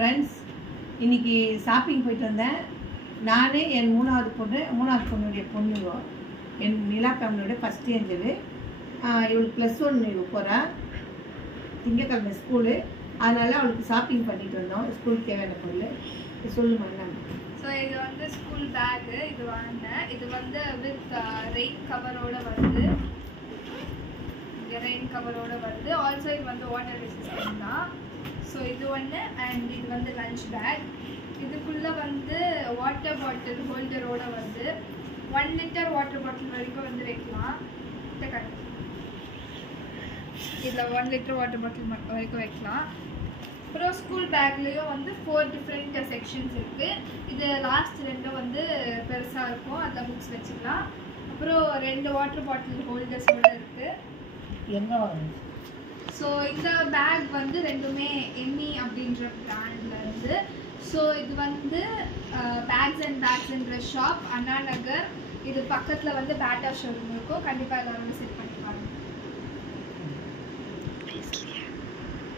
Friends, இன்றைக்கி shopping போயிட்டு வந்தேன். நான் என் மூணாவது பொண்ணுடைய பொண்ணுங்க, என் நிலா ஃபேமிலியோட ஃபஸ்ட் ஏஞ்சலு. இவளுக்கு +1 இவள் போகிறா. திங்கக்கிழமை ஸ்கூலு, அதனால் அவளுக்கு ஷாப்பிங் பண்ணிட்டு வந்தோம். ஸ்கூலுக்கு தேவையான பொருள் சொல்லுமா என்ன? ஸோ இது வந்து ஸ்கூல் பேக்கு, இது வாங்கினேன். இது வந்து வித் ரெயின் கவரோட வருது. ரெயின் கவரோட வருது. ஆல்சோ இது வந்து வாட்டர் ரெசிஸ்டன்ட் தான். ஸோ இது ஒன்று. அண்ட் இது வந்து லஞ்ச் பேக். இதுக்குள்ளே வந்து வாட்டர் பாட்டில் ஹோல்டரோட வருது. 1 லிட்டர் வாட்டர் பாட்டில் வரைக்கும் வந்து வைக்கலாம். இதில் 1 லிட்டர் வாட்டர் பாட்டில் வரைக்கும் வைக்கலாம். அப்புறம் ஸ்கூல் பேக்லேயும் வந்து 4 டிஃப்ரெண்ட் செக்ஷன்ஸ் இருக்குது. இது லாஸ்ட் 2 வந்து பெருசாக இருக்கும், அதில் புக்ஸ் வச்சுக்கலாம். அப்புறம் 2 வாட்டர் பாட்டில் ஹோல்டர்ஸோட இருக்குது. என்ன வரும்? ஸோ இந்த பேக் வந்து ரெண்டுமே எம்மி அப்படின்ற பிராண்ட்லேருந்து. ஸோ இது வந்து பேக்ஸ்ன்ற ஷாப், அண்ணா நகர். இது பக்கத்தில் வந்து பேட்டா ஷோரூம் இருக்கும். கண்டிப்பாக எல்லாரும் விசிட் பண்ணி பாருங்க.